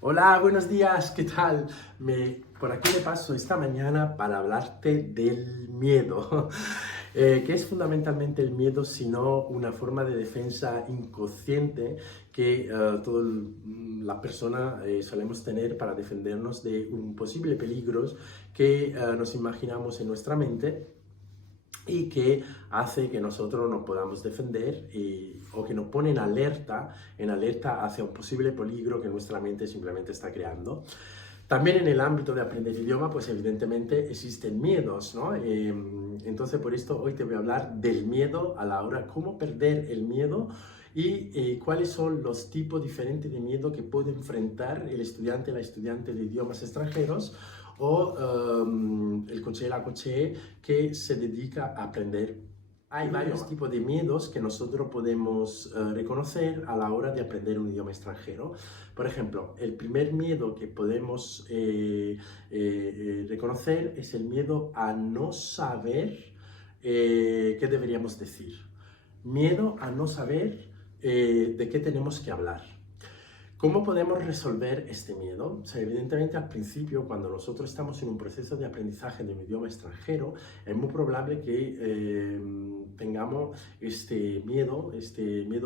Hola, buenos días, ¿qué tal? Por aquí me paso esta mañana para hablarte del miedo. ¿Qué es fundamentalmente el miedo sino una forma de defensa inconsciente que todas las personas solemos tener para defendernos de un posible peligro que nos imaginamos en nuestra mente y que hace que nosotros nos podamos defender o que nos pone en alerta hacia un posible peligro que nuestra mente simplemente está creando. También en el ámbito de aprender idioma, pues evidentemente existen miedos, ¿no? Entonces por esto hoy te voy a hablar del miedo a la hora, cómo perder el miedo y cuáles son los tipos diferentes de miedo que puede enfrentar el estudiante, la estudiante de idiomas extranjeros o el coche, la coche que se dedica a aprender. Hay varios tipos de miedos que nosotros podemos reconocer a la hora de aprender un idioma extranjero. Por ejemplo, el primer miedo que podemos reconocer es el miedo a no saber qué deberíamos decir. Miedo a no saber de qué tenemos que hablar. ¿Cómo podemos resolver este miedo? O sea, evidentemente al principio, cuando nosotros estamos en un proceso de aprendizaje de un idioma extranjero, es muy probable que tengamos este miedo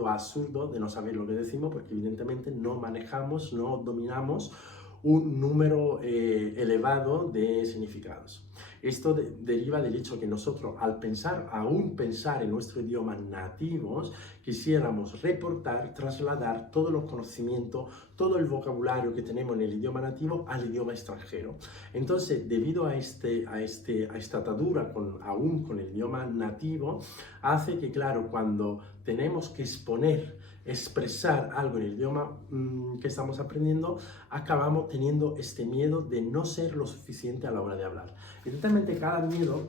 absurdo de no saber lo que decimos, porque evidentemente no manejamos, no dominamos un número elevado de significados. Esto deriva del hecho que nosotros, al aún pensar en nuestro idioma nativos, quisiéramos reportar, trasladar todos los conocimientos, todo el vocabulario que tenemos en el idioma nativo al idioma extranjero. Entonces, debido a esta atadura aún con el idioma nativo, hace que, claro, cuando tenemos que expresar algo en el idioma que estamos aprendiendo, acabamos teniendo este miedo de no ser lo suficiente a la hora de hablar. Evidentemente, cada miedo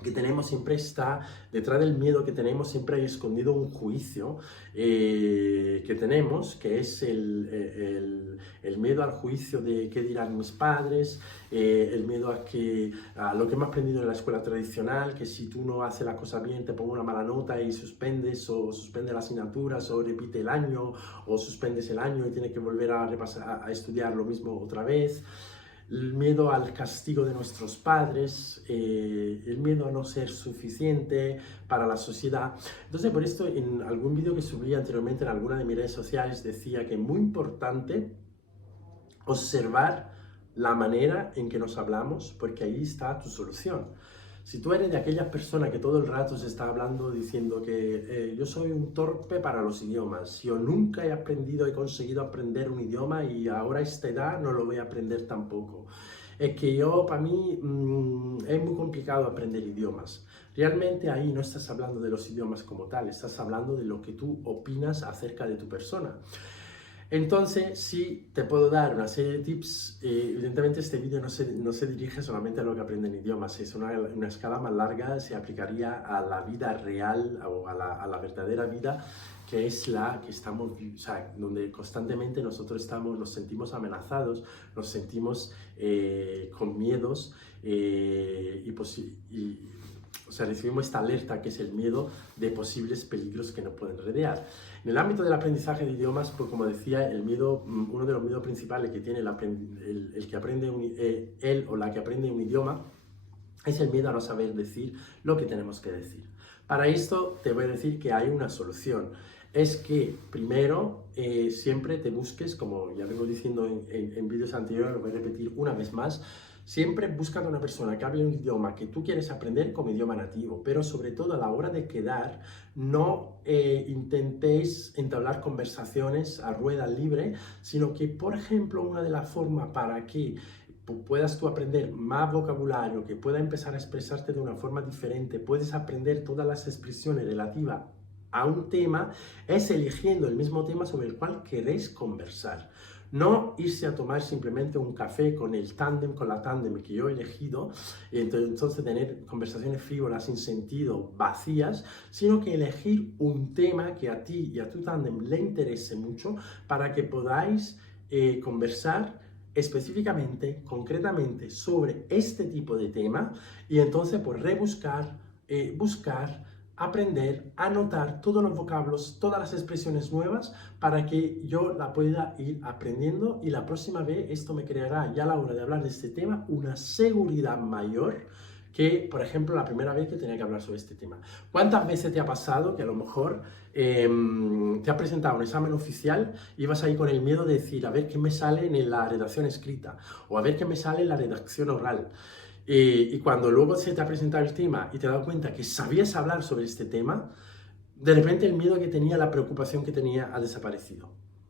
que tenemos siempre está, detrás del miedo que tenemos siempre hay escondido un juicio que tenemos, que es el miedo al juicio de qué dirán mis padres, el miedo a lo que hemos aprendido en la escuela tradicional, que si tú no haces la cosa bien te pongo una mala nota y suspendes o suspendes las asignaturas o repite el año o suspendes el año y tienes que volver a repasar, a estudiar lo mismo otra vez. El miedo al castigo de nuestros padres, el miedo a no ser suficiente para la sociedad. Entonces, por esto, en algún vídeo que subí anteriormente en alguna de mis redes sociales, decía que es muy importante observar la manera en que nos hablamos, porque ahí está tu solución. Si tú eres de aquellas personas que todo el rato se está hablando diciendo que yo soy un torpe para los idiomas, yo nunca he conseguido aprender un idioma y ahora a esta edad no lo voy a aprender tampoco. Es que para mí es muy complicado aprender idiomas. Realmente ahí no estás hablando de los idiomas como tal, estás hablando de lo que tú opinas acerca de tu persona. Entonces, sí, te puedo dar una serie de tips. Evidentemente, este vídeo no se dirige solamente a lo que aprenden idiomas, es una escala más larga, se aplicaría a la vida real o a la verdadera vida, que es la que estamos, o sea, donde constantemente nosotros nos sentimos amenazados, nos sentimos con miedos o sea, recibimos esta alerta que es el miedo de posibles peligros que nos pueden rodear. En el ámbito del aprendizaje de idiomas, pues como decía, el miedo, uno de los miedos principales que tiene el que aprende él o la que aprende un idioma es el miedo a no saber decir lo que tenemos que decir. Para esto te voy a decir que hay una solución. Es que primero siempre te busques, como ya vengo diciendo en vídeos anteriores, lo voy a repetir una vez más, siempre busca a una persona que hable un idioma que tú quieres aprender como idioma nativo, pero sobre todo a la hora de quedar, no intentéis entablar conversaciones a rueda libre, sino que, por ejemplo, una de las formas para que puedas tú aprender más vocabulario, que pueda empezar a expresarte de una forma diferente, puedes aprender todas las expresiones relativas a un tema, es eligiendo el mismo tema sobre el cual queréis conversar. No irse a tomar simplemente un café con la tándem que yo he elegido, y entonces tener conversaciones frívolas, sin sentido, vacías, sino que elegir un tema que a ti y a tu tándem le interese mucho para que podáis conversar específicamente, concretamente sobre este tipo de tema y entonces pues buscar aprender a anotar todos los vocablos, todas las expresiones nuevas para que yo la pueda ir aprendiendo y la próxima vez esto me creará ya a la hora de hablar de este tema una seguridad mayor que, por ejemplo, la primera vez que tenía que hablar sobre este tema. ¿Cuántas veces te ha pasado que a lo mejor te ha presentado un examen oficial y vas ahí con el miedo de decir a ver qué me sale en la redacción escrita o a ver qué me sale en la redacción oral? Y cuando luego se te ha presentado el tema y te has dado cuenta que sabías hablar sobre este tema, de repente el miedo que tenía, la preocupación que tenía ha desaparecido.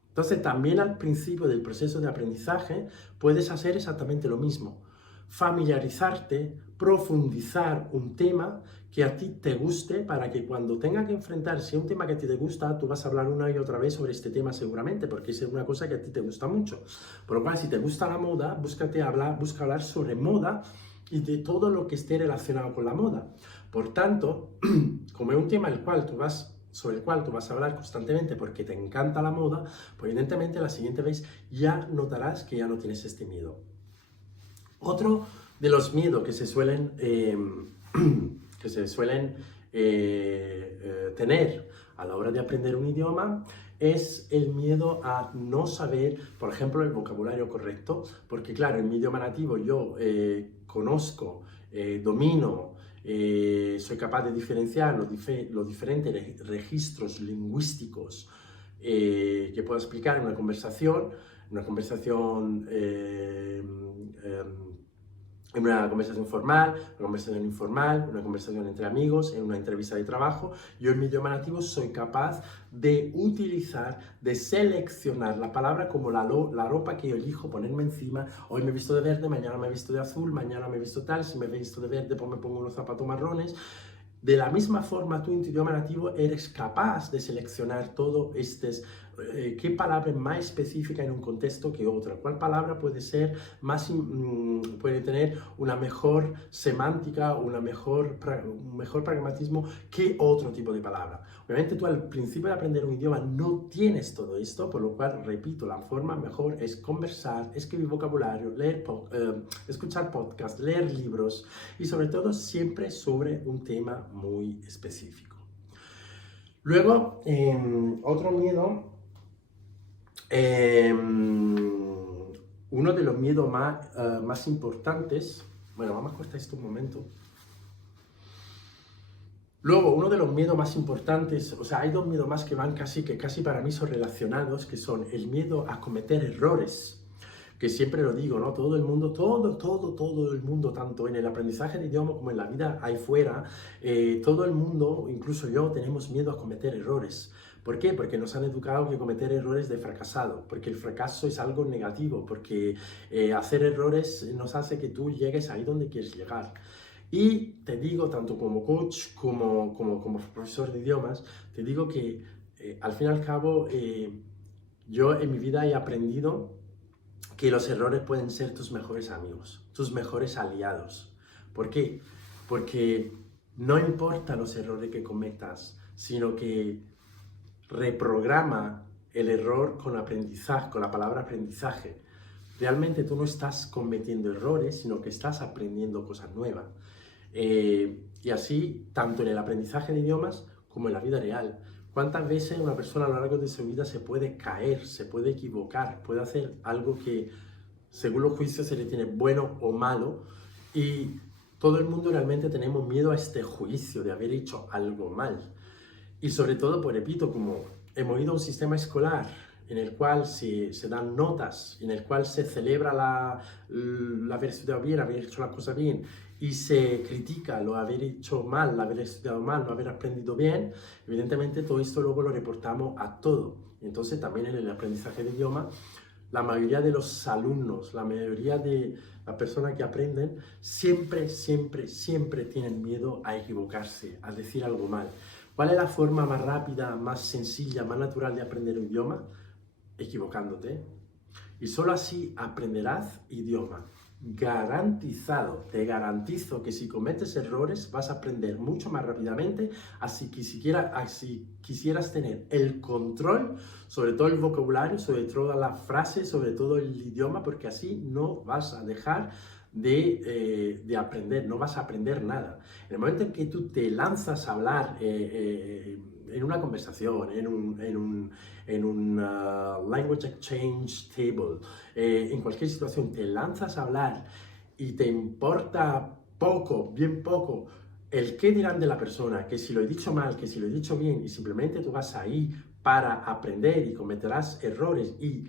Entonces también al principio del proceso de aprendizaje puedes hacer exactamente lo mismo. Familiarizarte, profundizar un tema que a ti te guste para que cuando tenga que enfrentarse a un tema que a ti te gusta, tú vas a hablar una y otra vez sobre este tema seguramente, porque es una cosa que a ti te gusta mucho. Por lo cual, si te gusta la moda, busca hablar sobre moda y de todo lo que esté relacionado con la moda. Por tanto, como es un tema sobre el cual tú vas a hablar constantemente porque te encanta la moda, pues evidentemente la siguiente vez ya notarás que ya no tienes este miedo. Otro de los miedos que se suelen, tener a la hora de aprender un idioma es el miedo a no saber, por ejemplo, el vocabulario correcto, porque claro, en mi idioma nativo yo conozco, domino, soy capaz de diferenciar los diferentes registros lingüísticos que puedo explicar en una conversación en una conversación formal, una conversación informal, una conversación entre amigos, en una entrevista de trabajo. Yo en mi idioma nativo soy capaz de utilizar, de seleccionar la palabra como la ropa que yo elijo ponerme encima. Hoy me he visto de verde, mañana me he visto de azul, mañana me he visto tal, si me he visto de verde pues me pongo unos zapatos marrones. De la misma forma, tú en tu idioma nativo eres capaz de seleccionar todo qué palabra es más específica en un contexto que otra, cuál palabra puede ser puede tener una mejor semántica, un mejor pragmatismo que otro tipo de palabra. Obviamente tú al principio de aprender un idioma no tienes todo esto, por lo cual, repito, la forma mejor es conversar, escribir vocabulario, escuchar podcasts, leer libros y sobre todo siempre sobre un tema muy específico. Luego, otro miedo, uno de los miedos más importantes, bueno, vamos a cortar esto un momento. Luego, uno de los miedos más importantes, o sea, hay dos miedos más que van casi para mí son relacionados, que son el miedo a cometer errores, que siempre lo digo, ¿no? Todo el mundo, todo el mundo, tanto en el aprendizaje de idioma como en la vida ahí fuera, todo el mundo, incluso yo, tenemos miedo a cometer errores. ¿Por qué? Porque nos han educado que cometer errores de fracasado, porque el fracaso es algo negativo, porque hacer errores nos hace que tú llegues ahí donde quieres llegar. Y te digo, tanto como coach como profesor de idiomas, te digo que al fin y al cabo yo en mi vida he aprendido que los errores pueden ser tus mejores amigos, tus mejores aliados. ¿Por qué? Porque no importa los errores que cometas, sino que reprograma el error con aprendizaje, con la palabra aprendizaje. Realmente tú no estás cometiendo errores, sino que estás aprendiendo cosas nuevas. Y así, tanto en el aprendizaje de idiomas como en la vida real. ¿Cuántas veces una persona a lo largo de su vida se puede caer, se puede equivocar, puede hacer algo que según los juicios se le tiene bueno o malo? Y todo el mundo realmente tenemos miedo a este juicio de haber hecho algo mal. Y sobre todo, pues repito, como hemos ido a un sistema escolar en el cual se dan notas, en el cual se celebra haber estudiado bien, haber hecho las cosas bien, y se critica lo haber hecho mal, haber estudiado mal, no haber aprendido bien, evidentemente todo esto luego lo reportamos a todo. Entonces también en el aprendizaje de idioma, la mayoría de los alumnos, la mayoría de las personas que aprenden, siempre tienen miedo a equivocarse, a decir algo mal. ¿Cuál es la forma más rápida, más sencilla, más natural de aprender un idioma? Equivocándote. Y solo así aprenderás idioma. Garantizado, te garantizo que si cometes errores vas a aprender mucho más rápidamente, así quisieras tener el control sobre todo el vocabulario, sobre todas las frases, sobre todo el idioma, porque así no vas a dejar de aprender, no vas a aprender nada. En el momento en que tú te lanzas a hablar en una conversación, en un language exchange table, en cualquier situación, te lanzas a hablar y te importa poco, bien poco, el qué dirán de la persona, que si lo he dicho mal, que si lo he dicho bien, y simplemente tú vas ahí para aprender y cometerás errores y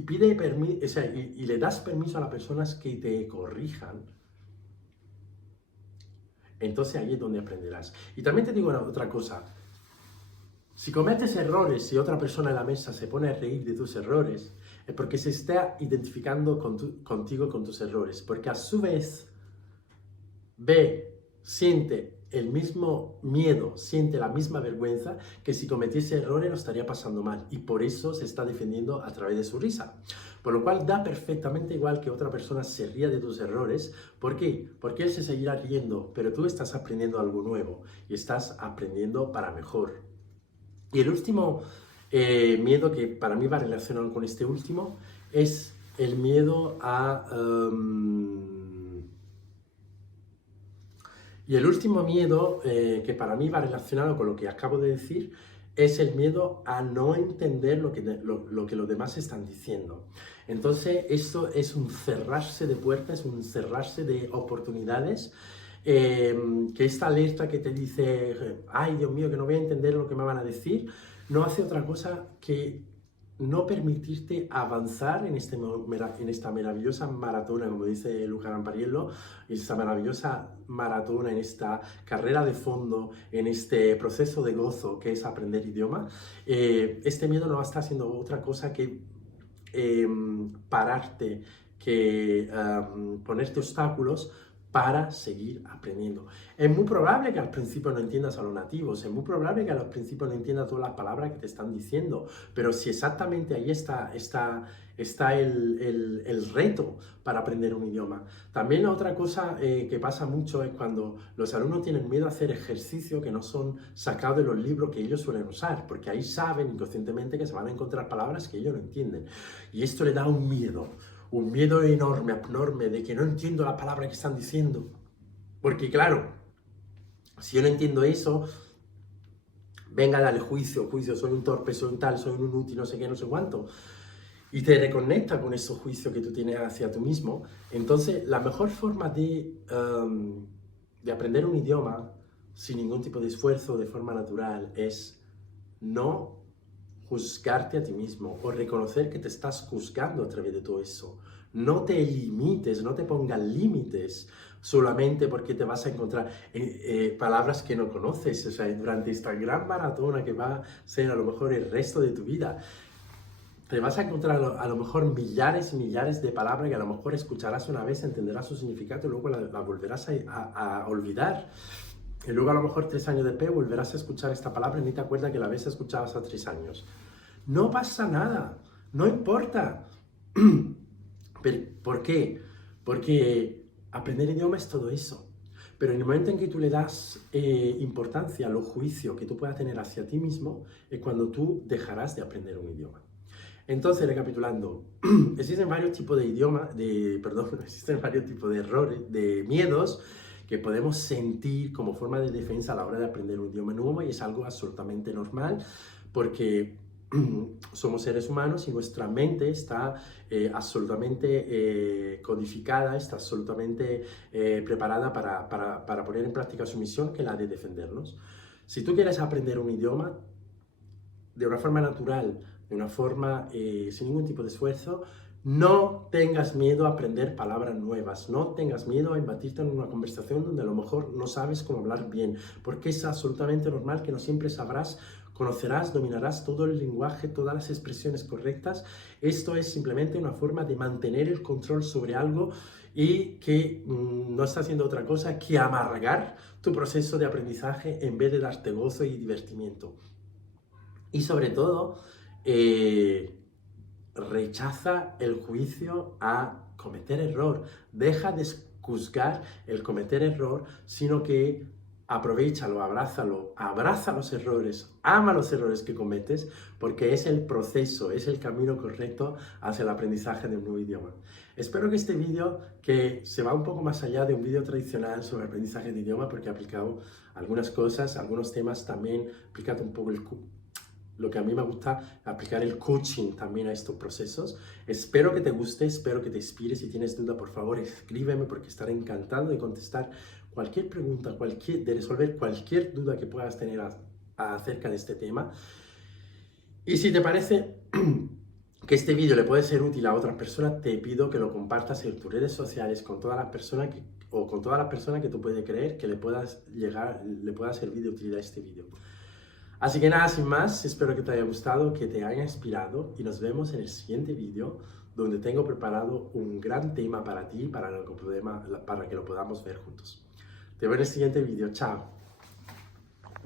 pide permiso, o sea, y le das permiso a las personas que te corrijan, entonces ahí es donde aprenderás. Y también te digo otra cosa, si cometes errores y otra persona en la mesa se pone a reír de tus errores, es porque se está identificando contigo con tus errores, porque a su vez siente el mismo miedo, siente la misma vergüenza que si cometiese errores lo estaría pasando mal y por eso se está defendiendo a través de su risa. Por lo cual da perfectamente igual que otra persona se ría de tus errores. ¿Por qué? Porque él se seguirá riendo, pero tú estás aprendiendo algo nuevo y estás aprendiendo para mejor. Y el último miedo que para mí va relacionado con este último es el miedo a... Y el último miedo, que para mí va relacionado con lo que acabo de decir, es el miedo a no entender lo que los demás están diciendo. Entonces, esto es un cerrarse de puertas, un cerrarse de oportunidades, que esta alerta que te dice, ay, Dios mío, que no voy a entender lo que me van a decir, no hace otra cosa que no permitirte avanzar en esta maravillosa maratona, como dice Luca Lampariello, esta maravillosa maratona, en esta carrera de fondo, en este proceso de gozo que es aprender idioma. Este miedo no va a estar haciendo otra cosa que pararte, que ponerte obstáculos para seguir aprendiendo. Es muy probable que al principio no entiendas a los nativos, es muy probable que al principio no entiendas todas las palabras que te están diciendo, pero si exactamente ahí está el reto para aprender un idioma. También otra cosa que pasa mucho es cuando los alumnos tienen miedo a hacer ejercicios que no son sacados de los libros que ellos suelen usar, porque ahí saben inconscientemente que se van a encontrar palabras que ellos no entienden. Y esto le da un miedo enorme, abnorme, de que no entiendo la palabra que están diciendo. Porque claro, si yo no entiendo eso, venga, dale juicio, soy un torpe, soy un tal, soy un inútil, no sé qué, no sé cuánto. Y te reconecta con esos juicios que tú tienes hacia tú mismo. Entonces, la mejor forma de aprender un idioma sin ningún tipo de esfuerzo, de forma natural, es no juzgarte a ti mismo o reconocer que te estás juzgando a través de todo eso. No te limites, no te pongas límites solamente porque te vas a encontrar palabras que no conoces. O sea, durante esta gran maratona que va a ser a lo mejor el resto de tu vida, te vas a encontrar a lo mejor millares y millares de palabras que a lo mejor escucharás una vez, entenderás su significado y luego la volverás a olvidar. Y luego a lo mejor 3 años después volverás a escuchar esta palabra y ni te acuerdas que la habías escuchado hace 3 años. No pasa nada, no importa. ¿Por qué? Porque aprender idioma es todo eso. Pero en el momento en que tú le das importancia a los juicios que tú puedas tener hacia ti mismo, es cuando tú dejarás de aprender un idioma. Entonces, recapitulando, existen varios tipos de existen varios tipos de errores, de miedos que podemos sentir como forma de defensa a la hora de aprender un idioma nuevo y es algo absolutamente normal porque somos seres humanos y nuestra mente está absolutamente codificada, está absolutamente preparada para poner en práctica su misión, que es la de defendernos. Si tú quieres aprender un idioma de una forma natural, de una forma sin ningún tipo de esfuerzo, no tengas miedo a aprender palabras nuevas, no tengas miedo a imbatirte en una conversación donde a lo mejor no sabes cómo hablar bien, porque es absolutamente normal que no siempre conocerás, dominarás todo el lenguaje, todas las expresiones correctas. Esto es simplemente una forma de mantener el control sobre algo y que no está haciendo otra cosa que amargar tu proceso de aprendizaje en vez de darte gozo y divertimiento. Y sobre todo, rechaza el juicio a cometer error. Deja de juzgar el cometer error, sino que aprovéchalo, abrázalo, abraza los errores, ama los errores que cometes, porque es el proceso, es el camino correcto hacia el aprendizaje de un nuevo idioma. Espero que este vídeo, que se va un poco más allá de un vídeo tradicional sobre aprendizaje de idioma, porque he aplicado algunas cosas, algunos temas también, he aplicado un poco lo que a mí me gusta, aplicar el coaching también a estos procesos. Espero que te guste, espero que te inspire. Si tienes duda, por favor, escríbeme, porque estaré encantado de contestar cualquier pregunta, de resolver cualquier duda que puedas tener acerca de este tema. Y si te parece que este vídeo le puede ser útil a otras personas, te pido que lo compartas en tus redes sociales con todas las personas con todas las personas que tú puedes creer que le pueda servir de utilidad este vídeo. Así que nada, sin más, espero que te haya gustado, que te haya inspirado, y nos vemos en el siguiente vídeo, donde tengo preparado un gran tema para ti, para que lo podamos ver juntos. Te veo en el siguiente vídeo. Chao.